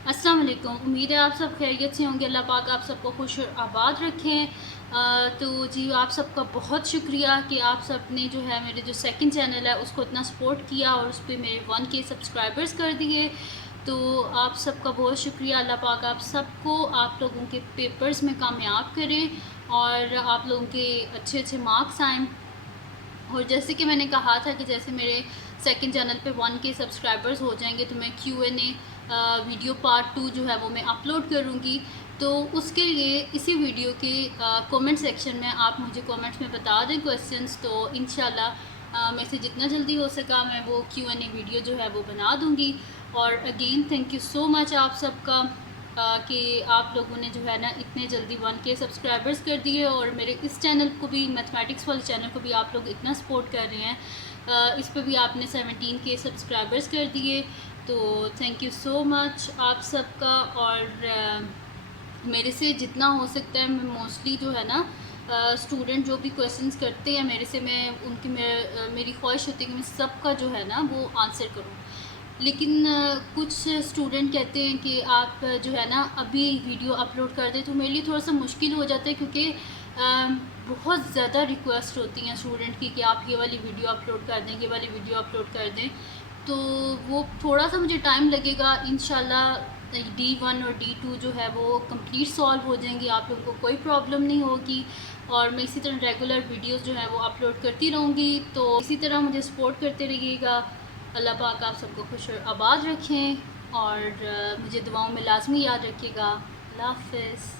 अस्सलाम वालेकुम। उम्मीद है आप सब खैरियत से होंगे। अल्लाह पाक आप सबको खुश और आबाद रखें। तो जी आप सबका बहुत शुक्रिया कि आप सब ने जो है मेरे जो सेकंड चैनल है उसको इतना सपोर्ट किया और उस पर मेरे 1K सब्सक्राइबर्स कर दिए। तो आप सबका बहुत शुक्रिया। अल्लाह पाक आप सबको आप लोगों के पेपर्स में कामयाब करें और आप लोगों के अच्छे अच्छे मार्क्स आएँ। और जैसे कि मैंने कहा था कि जैसे मेरे सेकंड चैनल पे 1K सब्सक्राइबर्स हो जाएंगे तो मैं Q&A वीडियो पार्ट 2 जो है वो मैं अपलोड करूँगी। तो उसके लिए इसी वीडियो के कमेंट सेक्शन में आप मुझे कमेंट्स में बता दें क्वेश्चंस, तो इंशाल्लाह मैं से जितना जल्दी हो सका मैं वो Q&A वीडियो जो है वो बना दूँगी। और again thank you so much आप सबका कि आप लोगों ने जो है ना इतने जल्दी 1K सब्सक्राइबर्स कर दिए और मेरे इस चैनल को भी, मैथमेटिक्स वाले चैनल को भी आप लोग इतना सपोर्ट कर रहे हैं। इस पर भी आपने 17K सब्सक्राइबर्स कर दिए, तो थैंक यू सो मच आप सबका। और मेरे से जितना हो सकता है मैं मोस्टली जो है ना स्टूडेंट जो भी क्वेश्चंस करते हैं मेरे से, मैं उनकी मेरी ख्वाहिश होती है कि मैं सबका जो है ना वो आंसर करूँ। लेकिन कुछ स्टूडेंट कहते हैं कि आप जो है ना अभी वीडियो अपलोड कर दें, तो मेरे लिए थोड़ा सा मुश्किल हो जाता है क्योंकि बहुत ज़्यादा रिक्वेस्ट होती हैं स्टूडेंट की कि आप ये वाली वीडियो अपलोड कर दें, ये वाली वीडियो अपलोड कर दें। तो वो थोड़ा सा मुझे टाइम लगेगा। इंशाल्लाह D1 और D2 जो है वो कंप्लीट सॉल्व हो जाएंगी, आप लोगों को कोई प्रॉब्लम नहीं होगी और मैं इसी तरह रेगुलर वीडियोस जो है वो अपलोड करती रहूँगी। तो इसी तरह मुझे सपोर्ट करते रहिएगा। अल्लाह पाक आप सबको खुश और आबाद रखें और मुझे दुआओं में लाजमी याद रखिएगा। अल्लाह हाफ़िज़।